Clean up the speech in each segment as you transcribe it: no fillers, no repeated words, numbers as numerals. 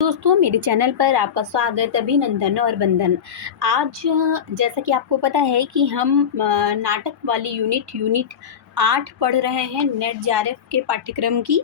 दोस्तों मेरे चैनल पर आपका स्वागत अभिनंदन और वंदन। आज जैसा कि आपको पता है कि हम नाटक वाली यूनिट 8 पढ़ रहे हैं नेट जेआरएफ के पाठ्यक्रम की,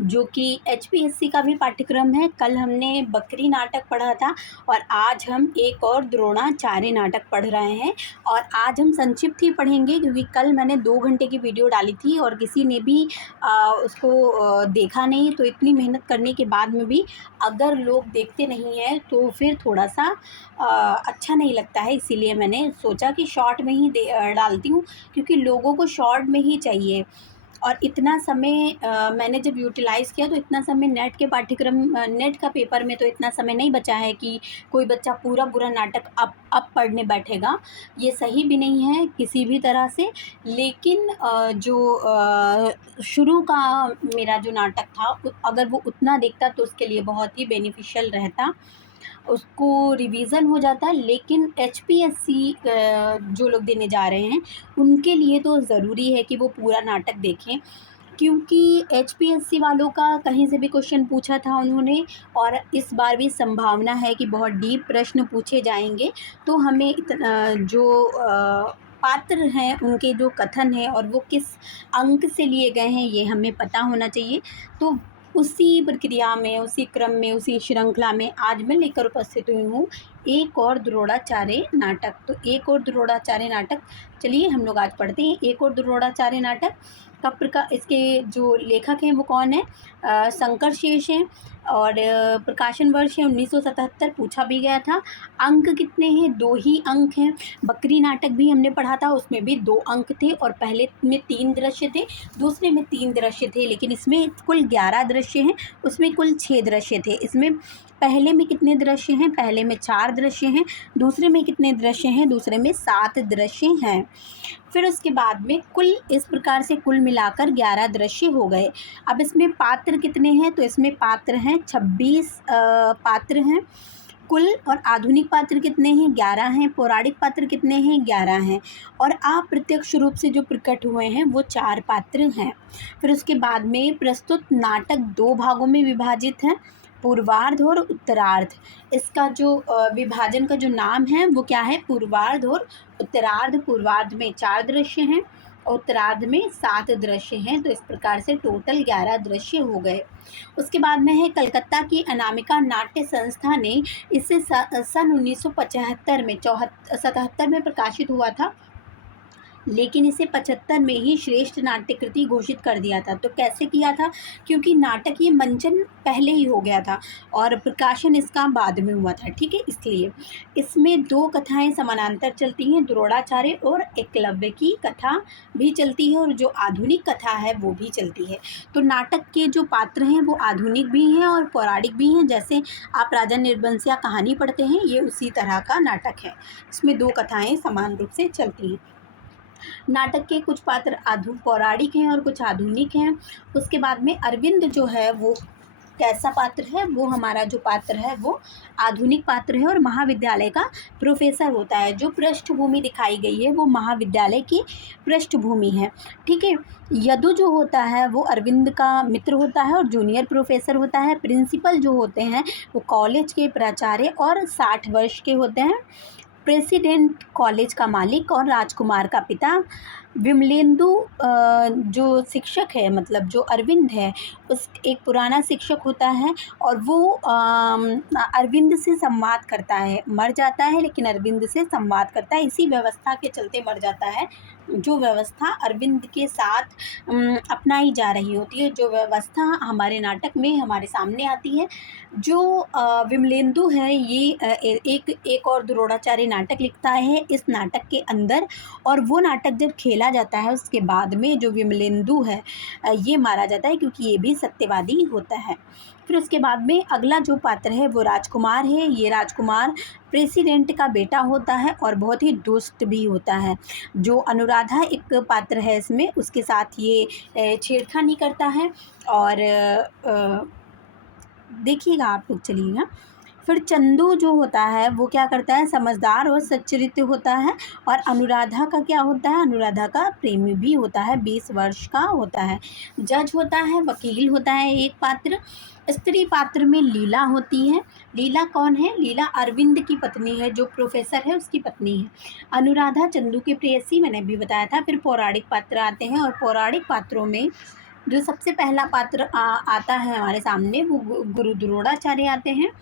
जो कि एचपीएससी का भी पाठ्यक्रम है। कल हमने बकरी नाटक पढ़ा था और आज हम एक और द्रोणाचार्य नाटक पढ़ रहे हैं। और आज हम संक्षिप्त ही पढ़ेंगे क्योंकि कल मैंने 2 घंटे की वीडियो डाली थी और किसी ने भी उसको देखा नहीं। तो इतनी मेहनत करने के बाद में भी अगर लोग देखते नहीं हैं तो फिर थोड़ा-सा अच्छा नहीं लगता है। इसीलिए मैंने सोचा कि शॉर्ट में ही डालती हूँ, क्योंकि लोगों को शॉर्ट में ही चाहिए। और इतना समय मैंने जब यूटिलाइज़ किया तो इतना समय नेट के पाठ्यक्रम नेट का पेपर में तो इतना समय नहीं बचा है कि कोई बच्चा पूरा नाटक अब पढ़ने बैठेगा। ये सही भी नहीं है किसी भी तरह से। लेकिन शुरू का मेरा जो नाटक था अगर वो उतना देखता तो उसके लिए बहुत ही बेनिफिशियल रहता, उसको रिवीज़न हो जाता। लेकिन एचपीएससी जो लोग देने जा रहे हैं उनके लिए तो ज़रूरी है कि वो पूरा नाटक देखें, क्योंकि एचपीएससी वालों का कहीं से भी क्वेश्चन पूछा था उन्होंने। और इस बार भी संभावना है कि बहुत डीप प्रश्न पूछे जाएंगे। तो हमें जो पात्र हैं उनके जो कथन है और वो किस अंक से लिए गए हैं ये हमें पता होना चाहिए। तो उसी प्रक्रिया में, उसी क्रम में, उसी श्रृंखला में आज मैं लेकर उपस्थित हुई हूँ एक और द्रोणाचार्य नाटक। तो एक और द्रोणाचार्य नाटक, चलिए हम लोग आज पढ़ते हैं एक और द्रोणाचार्य नाटक का प्रकार। इसके जो लेखक हैं वो कौन है? शंकर शेष हैं। और प्रकाशन वर्ष है 1977। पूछा भी गया था। अंक कितने हैं? 2 ही अंक हैं। बकरी नाटक भी हमने पढ़ा था, उसमें भी 2 अंक थे और पहले में 3 दृश्य थे, दूसरे में 3 दृश्य थे। लेकिन इसमें कुल 11 दृश्य हैं, उसमें कुल 6 दृश्य थे। इसमें पहले में कितने दृश्य हैं? पहले में 4 दृश्य हैं। दूसरे में कितने दृश्य हैं? दूसरे में 7 दृश्य हैं। फिर उसके बाद में कुल इस प्रकार से कुल मिलाकर 11 दृश्य हो गए। अब इसमें पात्र कितने हैं? तो इसमें पात्र हैं 26 पात्र हैं कुल। और आधुनिक पात्र कितने हैं? 11 हैं। पौराणिक पात्र कितने हैं? 11 हैं। और अप्रत्यक्ष रूप से जो प्रकट हुए हैं वो 4 पात्र हैं। फिर उसके बाद में प्रस्तुत नाटक 2 भागों में विभाजित है, पूर्वार्ध और उत्तरार्ध। इसका जो विभाजन का जो नाम है वो क्या है? पूर्वार्ध और उत्तरार्ध। पूर्वार्ध में 4 दृश्य हैं, उत्तरार्ध में 7 दृश्य हैं। तो इस प्रकार से टोटल 11 दृश्य हो गए। उसके बाद में है कलकत्ता की अनामिका नाट्य संस्था ने इसे सन 1975 में 77 में प्रकाशित हुआ था, लेकिन इसे 75 में ही श्रेष्ठ नाट्यकृति घोषित कर दिया था। तो कैसे किया था? क्योंकि नाटक ये मंचन पहले ही हो गया था और प्रकाशन इसका बाद में हुआ था, ठीक है। इसलिए इसमें 2 कथाएं समानांतर चलती हैं, द्रोणाचार्य और एकलव्य की कथा भी चलती है और जो आधुनिक कथा है वो भी चलती है। तो नाटक के जो पात्र हैं वो आधुनिक भी हैं और पौराणिक भी हैं। जैसे आप राजा निर्बंसिया कहानी पढ़ते हैं, ये उसी तरह का नाटक है। इसमें 2 कथाएं समान रूप से चलती हैं। नाटक के कुछ पात्र पौराणिक हैं और कुछ आधुनिक हैं। उसके बाद में अरविंद जो है वो कैसा पात्र है? वो हमारा जो पात्र है वो आधुनिक पात्र है और महाविद्यालय का प्रोफेसर होता है। जो पृष्ठभूमि दिखाई गई है वो महाविद्यालय की पृष्ठभूमि है, ठीक है। यदु जो होता है वो अरविंद का मित्र होता है और जूनियर प्रोफेसर होता है। प्रिंसिपल जो होते हैं वो कॉलेज के प्राचार्य और 60 वर्ष के होते हैं। प्रेसिडेंट कॉलेज का मालिक और राजकुमार का पिता। विमलेंदु जो शिक्षक है, मतलब जो अरविंद है, उस एक पुराना शिक्षक होता है और वो अरविंद से संवाद करता है। मर जाता है लेकिन अरविंद से संवाद करता है। इसी व्यवस्था के चलते मर जाता है, जो व्यवस्था अरविंद के साथ अपनाई जा रही होती है, जो व्यवस्था हमारे नाटक में हमारे सामने आती है। जो विमलेंदु है ये एक और द्रोणाचार्य नाटक लिखता है इस नाटक के अंदर। और वो नाटक जब खेला जाता है उसके बाद में जो विमलेंदु है ये मारा जाता है, क्योंकि ये भी सत्यवादी होता है। फिर उसके बाद में अगला जो पात्र है वो राजकुमार है। ये राजकुमार प्रेसिडेंट का बेटा होता है और बहुत ही दुष्ट भी होता है। जो अनुराधा एक पात्र है इसमें, उसके साथ ये छेड़खानी करता है। और देखिएगा आप लोग, चलिएगा। फिर चंदू जो होता है वो क्या करता है, समझदार और सच्चरित्र होता है। और अनुराधा का क्या होता है, अनुराधा का प्रेमी भी होता है, 20 वर्ष का होता है। जज होता है, वकील होता है एक पात्र। स्त्री पात्र में लीला होती है। लीला कौन है, लीला अरविंद की पत्नी है, जो प्रोफेसर है उसकी पत्नी है। अनुराधा चंदू की प्रेयसी, मैंने भी बताया था। फिर पौराणिक पात्र आते हैं, और पौराणिक पात्रों में जो सबसे पहला पात्र आता है हमारे सामने, वो गुरु द्रोणाचार्य आते हैं।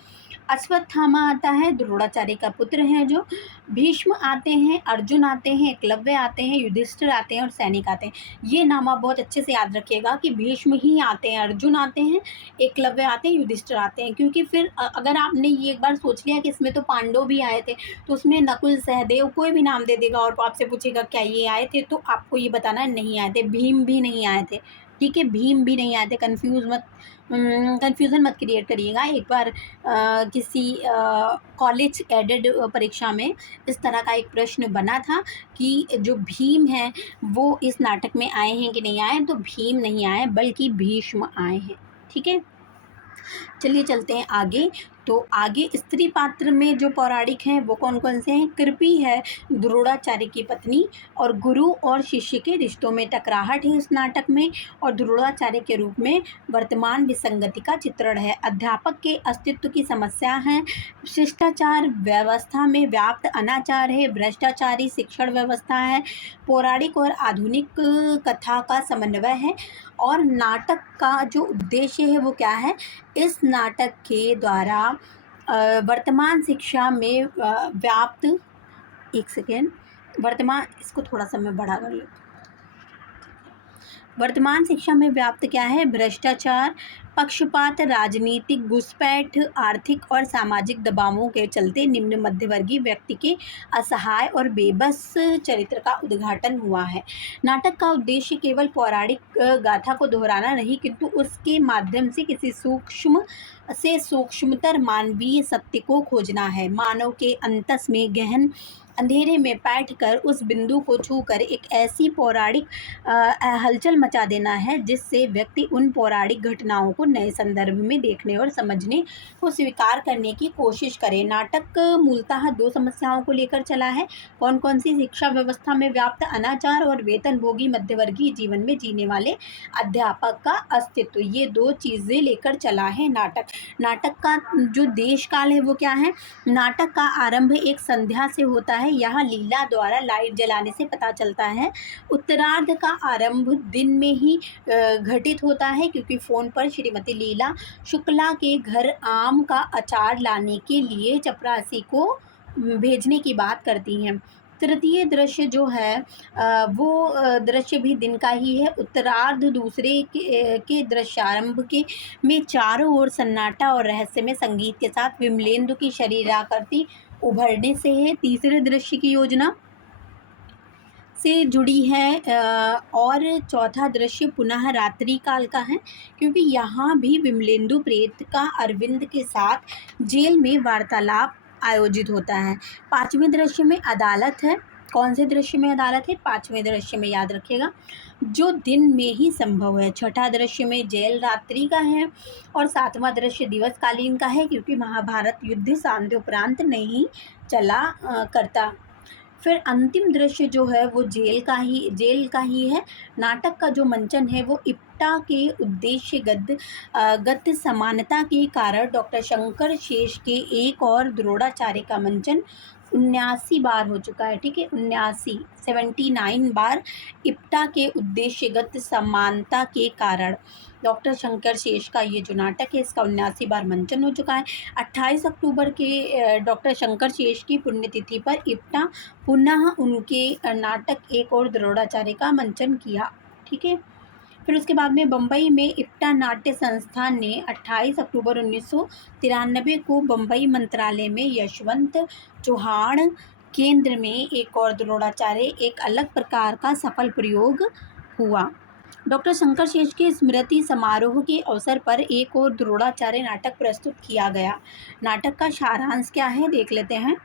अश्वत्थामा आता है, द्रोणाचार्य का पुत्र है जो। भीष्म आते हैं, अर्जुन आते हैं, एकलव्य आते हैं, युधिष्ठिर आते हैं और सैनिक आते हैं। ये नाम आप बहुत अच्छे से याद रखिएगा कि भीष्म ही आते हैं, अर्जुन आते हैं, एकलव्य आते हैं, युधिष्ठिर आते हैं। क्योंकि फिर अगर आपने ये एक बार सोच लिया कि इसमें तो पांडव भी आए थे, तो उसमें नकुल, सहदेव, कोई भी नाम दे देगा और आपसे पूछेगा क्या ये आए थे, तो आपको ये बताना है नहीं आए थे। भीम भी नहीं आए थे, ठीक है, भीम भी नहीं आए थे। कन्फ्यूज़न मत क्रिएट करिएगा। एक बार किसी कॉलेज एडेड परीक्षा में इस तरह का एक प्रश्न बना था कि जो भीम हैं वो इस नाटक में आए हैं कि नहीं आए, तो भीम नहीं आए बल्कि भीष्म आए हैं, ठीक है। चलिए चलते हैं आगे। तो आगे स्त्री पात्र में जो पौराणिक हैं वो कौन कौन से हैं। कृपि है, द्रोणाचार्य की पत्नी, और गुरु और शिष्य के रिश्तों में टकराहट है इस नाटक में, और द्रोणाचार्य के रूप में वर्तमान विसंगति का चित्रण है। अध्यापक के अस्तित्व की समस्या है। शिष्टाचार व्यवस्था में व्याप्त अनाचार है। भ्रष्टाचारी शिक्षण व्यवस्था है। पौराणिक और आधुनिक कथा का समन्वय है। और नाटक का जो उद्देश्य है वो क्या है, इस नाटक के द्वारा वर्तमान शिक्षा में व्याप्त, एक सेकेंड, वर्तमान, इसको थोड़ा सा मैं बढ़ा कर लेती हूँ। वर्तमान शिक्षा में व्याप्त क्या है, भ्रष्टाचार, पक्षपात, राजनीतिक घुसपैठ, आर्थिक और सामाजिक दबावों के चलते निम्न मध्यवर्गीय व्यक्ति के असहाय और बेबस चरित्र का उद्घाटन हुआ है। नाटक का उद्देश्य केवल पौराणिक गाथा को दोहराना नहीं, किंतु उसके माध्यम से किसी सूक्ष्म से सूक्ष्मतर मानवीय सत्य को खोजना है। मानव के अंतस में गहन अंधेरे में बैठकर उस बिंदु को छूकर एक ऐसी पौराणिक हलचल मचा देना है जिससे व्यक्ति उन पौराणिक घटनाओं को नए संदर्भ में देखने और समझने को स्वीकार करने की कोशिश करे। नाटक मूलतः दो समस्याओं को लेकर चला है। कौन कौन सी, शिक्षा व्यवस्था में व्याप्त अनाचार और वेतनभोगी मध्यवर्गीय जीवन में जीने वाले अध्यापक का अस्तित्व। ये दो चीज़ें लेकर चला है नाटक। नाटक का जो देश काल है वो क्या है, नाटक का आरंभ एक संध्या से होता है। यहाँ लीला द्वारा लाइट जलाने से पता चलता है। उत्तरार्ध का आरंभ दिन में ही घटित होता है, क्योंकि फ़ोन पर श्रीमती लीला शुक्ला के घर आम का अचार लाने के लिए चपरासी को भेजने की बात करती हैं। तृतीय दृश्य जो है वो दृश्य भी दिन का ही है। उत्तरार्ध दूसरे के दृश्यारंभ के में चारों ओर सन्नाटा और रहस्यमय संगीत के साथ विमलेंदु की शरीराकृति उभरने से है। तीसरे दृश्य की योजना से जुड़ी है। और चौथा दृश्य पुनः रात्रि काल का है, क्योंकि यहाँ भी विमलेंदु प्रेत का अरविंद के साथ जेल में वार्तालाप आयोजित होता है। पांचवें दृश्य में अदालत है। कौन से दृश्य में अदालत है, पांचवें दृश्य में, याद रखिएगा, जो दिन में ही संभव है। छठा दृश्य में जेल रात्रि का है, और सातवां दृश्य दिवसकालीन का है, क्योंकि महाभारत युद्ध सांध्य उपरांत नहीं चला करता। फिर अंतिम दृश्य जो है वो जेल का ही है। नाटक का जो मंचन है वो इप्टा के उद्देश्य गद्य समानता के कारण डॉक्टर शंकर शेष के एक और द्रोणाचार्य का मंचन 79 बार हो चुका है, ठीक है, 79 बार इप्टा के उद्देश्यगत समानता के कारण डॉक्टर शंकर शेष का ये जो नाटक है इसका 79 बार मंचन हो चुका है। 28 अक्टूबर के डॉक्टर शंकर शेष की पुण्यतिथि पर इप्टा पुनः उनके नाटक एक और द्रोणाचार्य का मंचन किया, ठीक है। फिर उसके बाद में बम्बई में इप्टा नाट्य संस्थान ने 28 अक्टूबर 1993 को बम्बई मंत्रालय में यशवंत चौहान केंद्र में एक और द्रोणाचार्य एक अलग प्रकार का सफल प्रयोग हुआ। डॉक्टर शंकर शेष के स्मृति समारोह के अवसर पर एक और द्रोणाचार्य नाटक प्रस्तुत किया गया। नाटक का सारांश क्या है देख लेते हैं।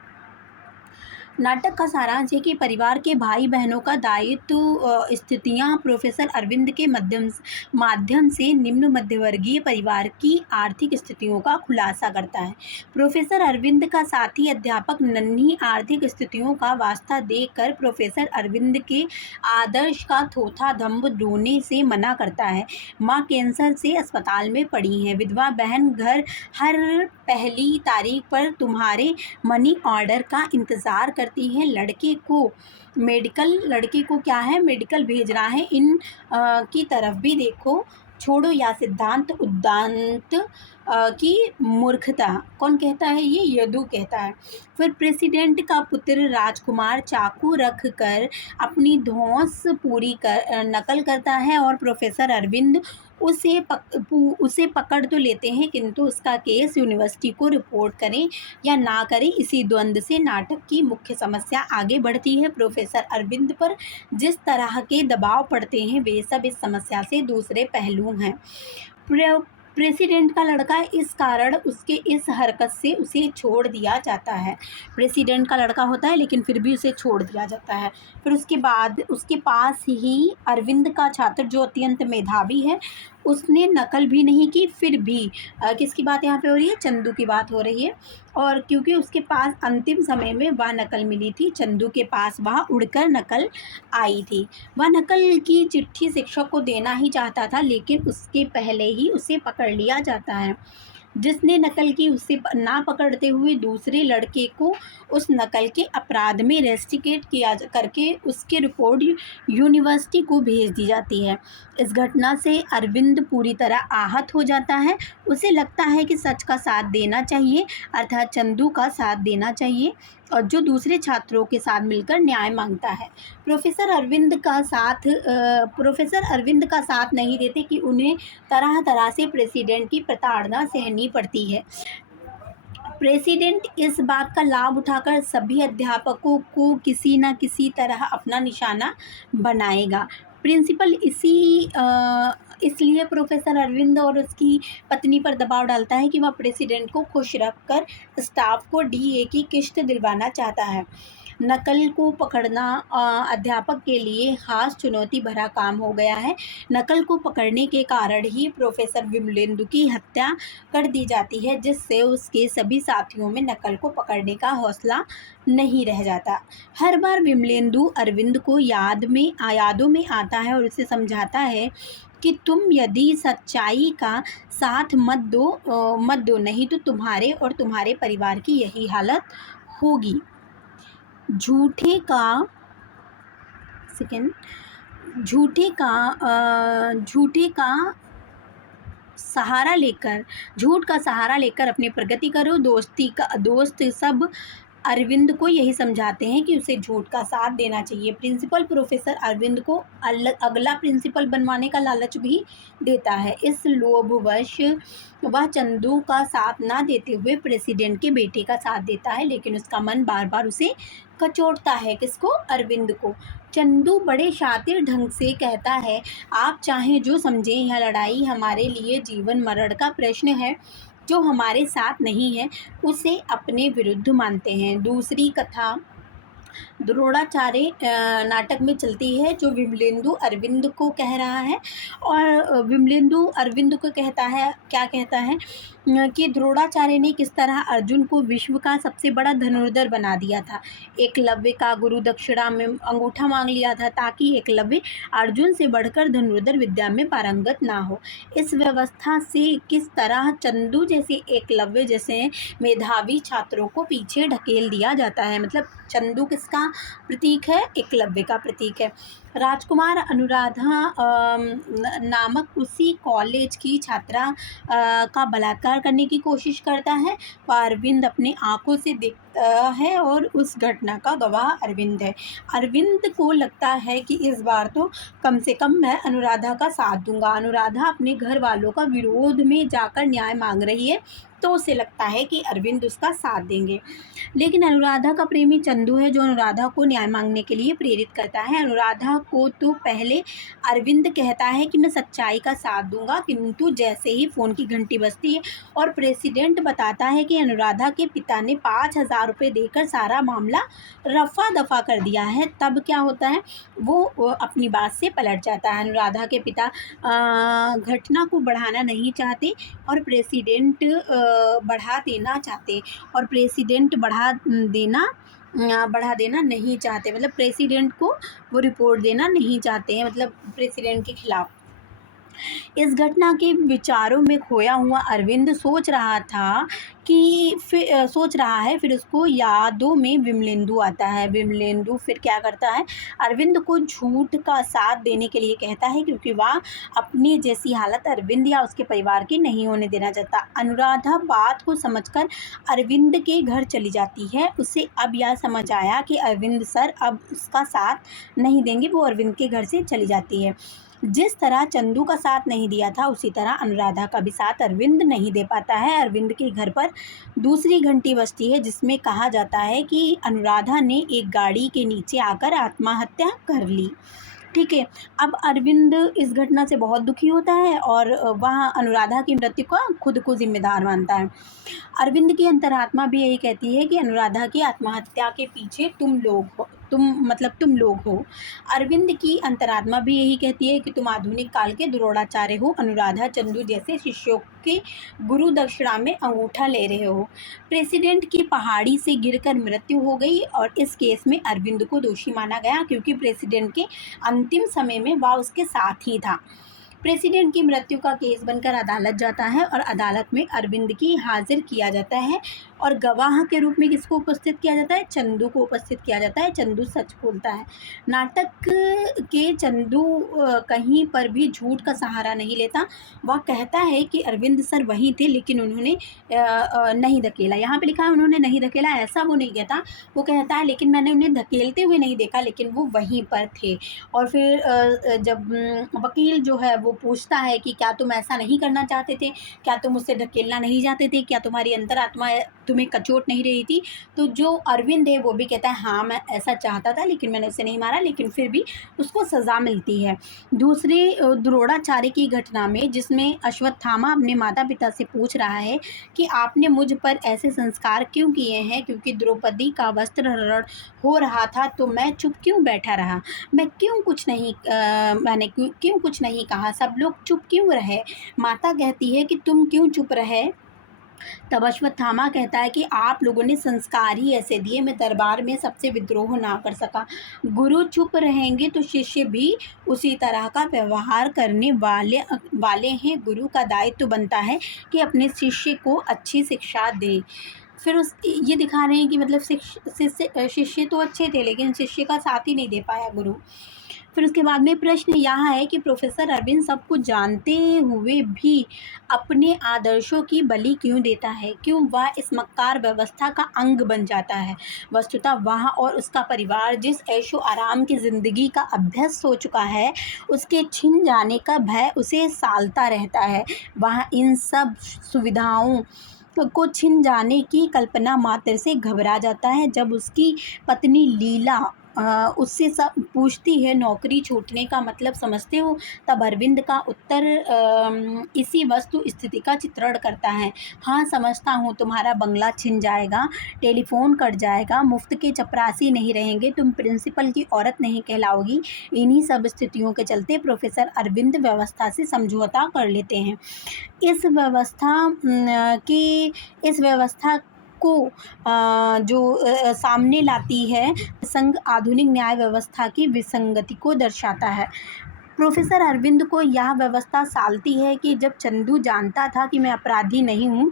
नाटक का सारांश है कि परिवार के भाई बहनों का दायित्व स्थितियाँ प्रोफेसर अरविंद के माध्यम से निम्न मध्यवर्गीय परिवार की आर्थिक स्थितियों का खुलासा करता है। प्रोफेसर अरविंद का साथी अध्यापक नन्ही आर्थिक स्थितियों का वास्ता देकर प्रोफेसर अरविंद के आदर्श का थोथा दम्भ ढोने से मना करता है। माँ कैंसर से अस्पताल में पड़ी हैं, विधवा बहन घर हर पहली तारीख पर तुम्हारे मनी ऑर्डर का इंतज़ार करती है, लड़के को क्या है, मेडिकल भेज रहा है, इन की तरफ भी देखो, छोड़ो या सिद्धांत उद्दांत की मूर्खता। कौन कहता है ये? यदु कहता है। फिर प्रेसिडेंट का पुत्र राजकुमार चाकू रख कर अपनी धौंस पूरी नकल करता है और प्रोफेसर अरविंद उसे पकड़ तो लेते हैं, किंतु उसका केस यूनिवर्सिटी को रिपोर्ट करें या ना करें, इसी द्वंद्व से नाटक की मुख्य समस्या आगे बढ़ती है। प्रोफेसर अरविंद पर जिस तरह के दबाव पड़ते हैं वे सब इस समस्या से दूसरे पहलू हैं। प्रेसिडेंट का लड़का, इस कारण उसके इस हरकत से उसे छोड़ दिया जाता है। प्रेसिडेंट का लड़का होता है लेकिन फिर भी उसे छोड़ दिया जाता है। फिर उसके बाद उसके पास ही अरविंद का छात्र जो अत्यंत मेधावी है, उसने नकल भी नहीं की, फिर भी किसकी बात यहाँ पे हो रही है? चंदू की बात हो रही है। और क्योंकि उसके पास अंतिम समय में वह नकल मिली थी, चंदू के पास वह उड़कर नकल आई थी। वह नकल की चिट्ठी शिक्षक को देना ही चाहता था, लेकिन उसके पहले ही उसे पकड़ लिया जाता है। जिसने नकल की उसे ना पकड़ते हुए दूसरे लड़के को उस नकल के अपराध में रेस्टिकेट किया करके उसकी रिपोर्ट यूनिवर्सिटी को भेज दी जाती है। इस घटना से अरविंद पूरी तरह आहत हो जाता है। उसे लगता है कि सच का साथ देना चाहिए, अर्थात चंदू का साथ देना चाहिए, और जो दूसरे छात्रों के साथ मिलकर न्याय मांगता है। प्रोफेसर अरविंद का साथ नहीं देते कि उन्हें तरह तरह से प्रेसिडेंट की प्रताड़ना सहनी पड़ती है। प्रेसिडेंट इस बात का लाभ उठाकर सभी अध्यापकों को किसी न किसी तरह अपना निशाना बनाएगा। प्रिंसिपल इसलिए प्रोफेसर अरविंद और उसकी पत्नी पर दबाव डालता है कि वह प्रेसिडेंट को खुश रखकर स्टाफ को डीए की किश्त दिलवाना चाहता है। नकल को पकड़ना अध्यापक के लिए खास चुनौती भरा काम हो गया है। नकल को पकड़ने के कारण ही प्रोफेसर विमलेंदु की हत्या कर दी जाती है, जिससे उसके सभी साथियों में नकल को पकड़ने का हौसला नहीं रह जाता। हर बार विमलेंदु अरविंद को यादों में आता है और उसे समझाता है कि तुम यदि सच्चाई का साथ मत दो नहीं तो तुम्हारे और तुम्हारे परिवार की यही हालत होगी। झूठ का सहारा लेकर अपनी प्रगति करो। दोस्त सब अरविंद को यही समझाते हैं कि उसे झूठ का साथ देना चाहिए। प्रिंसिपल प्रोफेसर अरविंद को अगला प्रिंसिपल बनवाने का लालच भी देता है। इस लोभवश वह चंदू का साथ ना देते हुए प्रेसिडेंट के बेटे का साथ देता है, लेकिन उसका मन बार बार उसे कचोटता है। किसको? अरविंद को। चंदू बड़े शातिर ढंग से कहता है, आप चाहें जो समझें, यह लड़ाई हमारे लिए जीवन मरण का प्रश्न है। जो हमारे साथ नहीं है उसे अपने विरुद्ध मानते हैं। दूसरी कथा द्रोणाचार्य नाटक में चलती है, जो विमलेंदु अरविंद को कह रहा है, और विमलेंदु अरविंद को क्या कहता है कि द्रोणाचार्य ने किस तरह अर्जुन को विश्व का सबसे बड़ा धनुर्धर बना दिया था। एकलव्य का गुरु दक्षिणा में अंगूठा मांग लिया था ताकि एकलव्य अर्जुन से बढ़कर धनुर्धर विद्या में पारंगत ना हो। इस व्यवस्था से किस तरह चंदू जैसे एकलव्य जैसे मेधावी छात्रों को पीछे ढकेल दिया जाता है। मतलब चंदू किसका प्रतीक है? एकलव्य का प्रतीक है। राजकुमार अनुराधा नामक उसी कॉलेज की छात्रा का बलात्कार करने की कोशिश करता है। अरविंद अपने आंखों से देखता है और उस घटना का गवाह अरविंद है। अरविंद को लगता है कि इस बार तो कम से कम मैं अनुराधा का साथ दूंगा। अनुराधा अपने घर वालों का विरोध में जाकर न्याय मांग रही है तो उसे लगता है कि अरविंद उसका साथ देंगे। लेकिन अनुराधा का प्रेमी चंदू है जो अनुराधा को न्याय मांगने के लिए प्रेरित करता है। अनुराधा को तो पहले अरविंद कहता है कि मैं सच्चाई का साथ दूंगा, किंतु जैसे ही फ़ोन की घंटी बजती है और प्रेसिडेंट बताता है कि अनुराधा के पिता ने 5,000 रुपये देकर सारा मामला रफा दफा कर दिया है, तब क्या होता है, वो अपनी बात से पलट जाता है। अनुराधा के पिता घटना को बढ़ाना नहीं चाहते और प्रेसिडेंट बढ़ा देना चाहते और प्रेसिडेंट बढ़ा देना नहीं चाहते, मतलब प्रेसिडेंट को वो रिपोर्ट देना नहीं चाहते हैं, मतलब प्रेसिडेंट के खिलाफ। इस घटना के विचारों में खोया हुआ अरविंद सोच रहा है, फिर उसको यादों में विमलेंदु आता है। विमलेंदु फिर क्या करता है, अरविंद को झूठ का साथ देने के लिए कहता है, क्योंकि वह अपनी जैसी हालत अरविंद या उसके परिवार की नहीं होने देना चाहता। अनुराधा बात को समझकर अरविंद के घर चली जाती है। उसे अब यह समझ आया कि अरविंद सर अब उसका साथ नहीं देंगे, वो अरविंद के घर से चली जाती है। जिस तरह चंदू का साथ नहीं दिया था, उसी तरह अनुराधा का भी साथ अरविंद नहीं दे पाता है। अरविंद के घर पर दूसरी घंटी बजती है, जिसमें कहा जाता है कि अनुराधा ने एक गाड़ी के नीचे आकर आत्महत्या कर ली। ठीक है, अब अरविंद इस घटना से बहुत दुखी होता है और वह अनुराधा की मृत्यु का खुद को जिम्मेदार मानता है। अरविंद की अंतरात्मा भी यही कहती है कि अनुराधा की आत्महत्या के पीछे तुम लोग हो। अरविंद की अंतरात्मा भी यही कहती है कि तुम आधुनिक काल के द्रोणाचार्य हो, अनुराधा चंदू जैसे शिष्यों के गुरु दक्षिणा में अंगूठा ले रहे हो। प्रेसिडेंट की पहाड़ी से गिरकर मृत्यु हो गई और इस केस में अरविंद को दोषी माना गया, क्योंकि प्रेसिडेंट के अंतिम समय में वह उसके साथ ही था। प्रेसिडेंट की मृत्यु का केस बनकर अदालत जाता है और अदालत में अरविंद की हाजिर किया जाता है और गवाह के रूप में किसको उपस्थित किया जाता है, चंदू को उपस्थित किया जाता है। चंदू सच बोलता है। नाटक के चंदू कहीं पर भी झूठ का सहारा नहीं लेता। वह कहता है कि अरविंद सर वहीं थे, लेकिन उन्होंने नहीं धकेला। यहाँ पे लिखा है उन्होंने नहीं धकेला, ऐसा वो नहीं कहता। वो कहता है लेकिन मैंने उन्हें धकेलते हुए नहीं देखा, लेकिन वो वहीं पर थे। और फिर जब वकील जो है वो पूछता है कि क्या तुम ऐसा नहीं करना चाहते थे, क्या तुम उससे धकेलना नहीं चाहते थे, क्या तुम्हारी अंतरात्मा तुम्हें कचोट नहीं रही थी, तो जो अरविंद है वो भी कहता है हाँ मैं ऐसा चाहता था, लेकिन मैंने उसे नहीं मारा, लेकिन फिर भी उसको सज़ा मिलती है। दूसरी द्रोणाचार्य की घटना में, जिसमें अश्वत्थामा अपने माता पिता से पूछ रहा है कि आपने मुझ पर ऐसे संस्कार क्यों किए हैं, क्योंकि द्रौपदी का वस्त्र हरण हो रहा था तो मैं चुप क्यों बैठा रहा, मैंने क्यों कुछ नहीं कहा, सब लोग चुप क्यों रहे। माता कहती है कि तुम क्यों चुप रहे। तब अश्वत्थामा कहता है कि आप लोगों ने संस्कार ही ऐसे दिए, मैं दरबार में सबसे विद्रोह ना कर सका। गुरु चुप रहेंगे तो शिष्य भी उसी तरह का व्यवहार करने वाले हैं। गुरु का दायित्व बनता है कि अपने शिष्य को अच्छी शिक्षा दे। फिर ये दिखा रहे हैं कि मतलब शिष्य तो अच्छे थे, लेकिन शिष्य का साथ ही नहीं दे पाया गुरु। फिर उसके बाद में प्रश्न यहाँ है कि प्रोफेसर अरविंद सब कुछ जानते हुए भी अपने आदर्शों की बलि क्यों देता है, क्यों वह इस मक्कार व्यवस्था का अंग बन जाता है। वस्तुतः वह और उसका परिवार जिस ऐशो आराम की ज़िंदगी का अभ्यस्त हो चुका है, उसके छिन जाने का भय उसे सालता रहता है। वह इन सब सुविधाओं को छिन जाने की कल्पना मात्र से घबरा जाता है। जब उसकी पत्नी लीला उससे सब पूछती है नौकरी छूटने का मतलब समझते हो, तब अरविंद का उत्तर इसी वस्तु स्थिति का चित्रण करता है। हाँ समझता हूँ, तुम्हारा बंगला छिन जाएगा, टेलीफोन कट जाएगा, मुफ्त के चपरासी नहीं रहेंगे, तुम प्रिंसिपल की औरत नहीं कहलाओगी। इन्हीं सब स्थितियों के चलते प्रोफेसर अरविंद व्यवस्था से समझौता कर लेते हैं। इस व्यवस्था को जो सामने लाती है संघ आधुनिक न्याय व्यवस्था की विसंगति को दर्शाता है। प्रोफेसर अरविंद को यह व्यवस्था सालती है कि जब चंदू जानता था कि मैं अपराधी नहीं हूँ,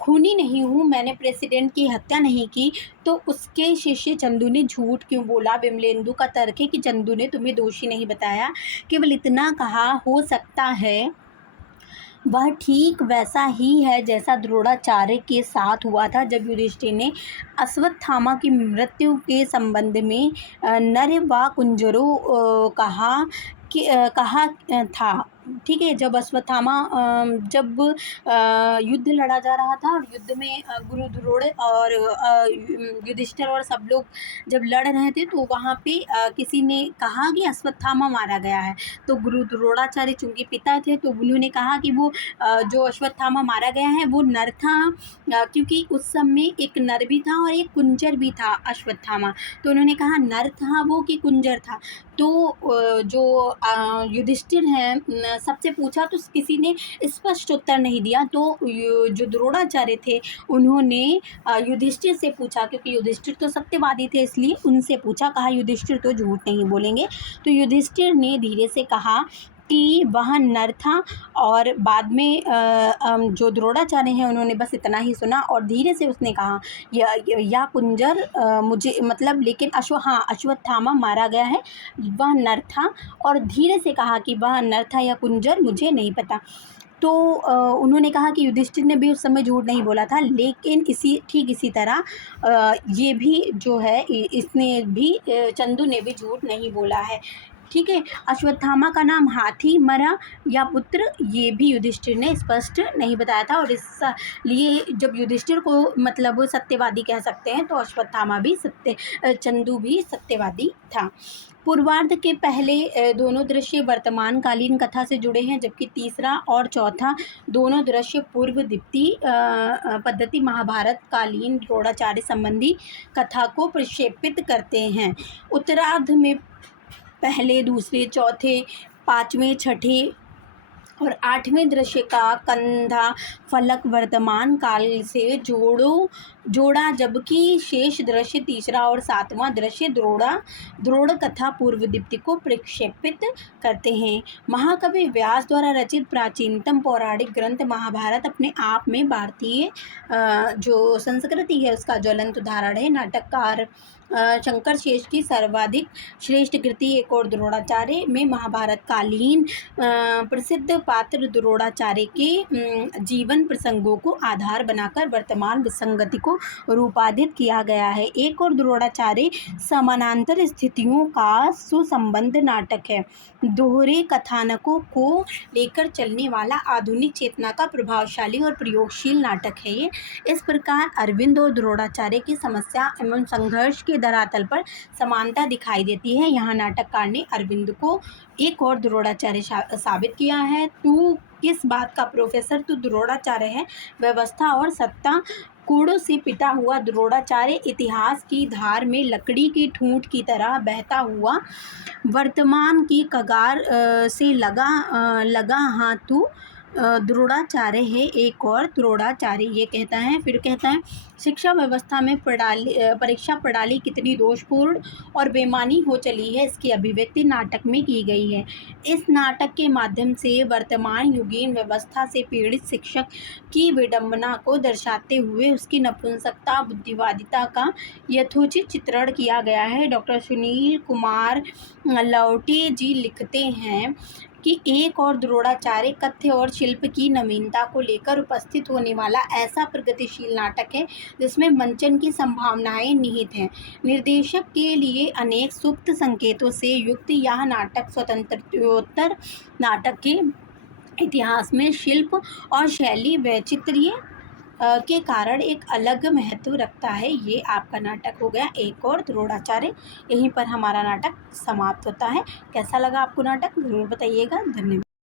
खूनी नहीं हूँ, मैंने प्रेसिडेंट की हत्या नहीं की, तो उसके शिष्य चंदू ने झूठ क्यों बोला। विमलेंदु का तर्क है कि चंदू ने तुम्हें दोषी नहीं बताया, केवल इतना कहा हो सकता है वह ठीक वैसा ही है जैसा द्रोणाचार्य के साथ हुआ था, जब युधिष्ठिर ने अश्वत्थामा की मृत्यु के संबंध में नर व कुंजरों कहा कहा था, ठीक है। जब अश्वत्थामा जब युद्ध लड़ा जा रहा था और युद्ध में गुरु द्रोण और युधिष्ठिर और सब लोग जब लड़ रहे थे, तो वहाँ पे किसी ने कहा कि अश्वत्थामा मारा गया है। तो गुरु द्रोणाचार्य चूँकि पिता थे, तो उन्होंने कहा कि वो जो अश्वत्थामा मारा गया है वो नर था, क्योंकि उस समय एक नर भी था और एक कुंजर भी था अश्वत्थामा। तो उन्होंने कहा नर था वो कि कुंजर था। तो जो युधिष्ठिर हैं, सबसे पूछा तो किसी ने स्पष्ट उत्तर नहीं दिया। तो जो द्रोणाचार्य थे उन्होंने युधिष्ठिर से पूछा, क्योंकि युधिष्ठिर तो सत्यवादी थे, इसलिए उनसे पूछा, कहा युधिष्ठिर तो झूठ नहीं बोलेंगे। तो युधिष्ठिर ने धीरे से कहा कि वह नर था, और बाद में जो द्रोणाचार्य हैं उन्होंने बस इतना ही सुना और धीरे से उसने कहा या कुंजर मुझे मतलब, लेकिन अश्वत्थामा मारा गया है, वह नर था। और धीरे से कहा कि वह नर था या कुंजर मुझे नहीं पता। तो उन्होंने कहा कि युधिष्ठिर ने भी उस समय झूठ नहीं बोला था, लेकिन ठीक इसी तरह ये भी जो है इसने भी चंदू ने भी झूठ नहीं बोला है, ठीक है। अश्वत्थामा का नाम हाथी मरा या पुत्र, ये भी युधिष्ठिर ने स्पष्ट नहीं बताया था, और इसलिए जब युधिष्ठिर को मतलब वो सत्यवादी कह सकते हैं, तो अश्वत्थामा भी चंदू भी सत्यवादी था। पूर्वार्ध के पहले दोनों दृश्य वर्तमान कालीन कथा से जुड़े हैं, जबकि तीसरा और चौथा दोनों दृश्य पूर्व दिप्ति पद्धति महाभारत कालीन द्रोणाचार्य संबंधी कथा को प्रक्षेपित करते हैं। उत्तरार्ध में पहले, दूसरे, चौथे, पाँचवें, छठे और आठवें दृश्य का कंधा फलक वर्तमान काल से जोड़ा, जबकि शेष दृश्य तीसरा और सातवां दृश्य द्रोण कथा पूर्व दीप्ति को प्रक्षेपित करते हैं। महाकवि व्यास द्वारा रचित प्राचीनतम पौराणिक ग्रंथ महाभारत अपने आप में भारतीय जो संस्कृति है उसका ज्वलंत उदाहरण है। नाटककार शंकर शेष की सर्वाधिक श्रेष्ठ कृति एक और द्रोणाचार्य में महाभारत कालीन प्रसिद्ध पात्र द्रोणाचार्य के जीवन प्रसंगों को आधार बनाकर वर्तमान विसंगति को रूपाधित किया गया है। एक और द्रोणाचार्य समानांतर स्थितियों का सुसंबद्ध नाटक है, दोहरे कथानकों को लेकर चलने वाला आधुनिक चेतना का प्रभावशाली और प्रयोगशील नाटक है ये। इस प्रकार अरविंद और द्रोणाचार्य की समस्या एवं संघर्ष के धरातल पर समानता दिखाई देती है। यहाँ नाटककार ने अरविंद को एक और द्रोणाचार्य साबित किया है। तू किस बात का प्रोफेसर, तू द्रोणाचार्य है। व्यवस्था और सत्ता कूड़ों से पिटा हुआ द्रोणाचार्य इतिहास की धार में लकड़ी की ठूंठ की तरह बहता हुआ वर्तमान की कगार से लगा हाँ तू द्रोणाचार्य है। एक और द्रोणाचार्य ये कहता है, फिर कहता है शिक्षा व्यवस्था में परीक्षा प्रणाली कितनी दोषपूर्ण और बेमानी हो चली है, इसकी अभिव्यक्ति नाटक में की गई है। इस नाटक के माध्यम से वर्तमान युगीन व्यवस्था से पीड़ित शिक्षक की विडंबना को दर्शाते हुए उसकी नपुंसकता बुद्धिवादिता का यथोचित चित्रण किया गया है। डॉक्टर सुनील कुमार लौटे जी लिखते हैं कि एक और द्रोणाचार्य कथ्य और शिल्प की नवीनता को लेकर उपस्थित होने वाला ऐसा प्रगतिशील नाटक है जिसमें मंचन की संभावनाएं निहित हैं। निर्देशक के लिए अनेक सुप्त संकेतों से युक्त यह नाटक स्वतंत्रोत्तर नाटक के इतिहास में शिल्प और शैली वैचित्र्य के कारण एक अलग महत्व रखता है। ये आपका नाटक हो गया एक और द्रोणाचार्य। यहीं पर हमारा नाटक समाप्त होता है। कैसा लगा आपको नाटक ज़रूर बताइएगा। धन्यवाद।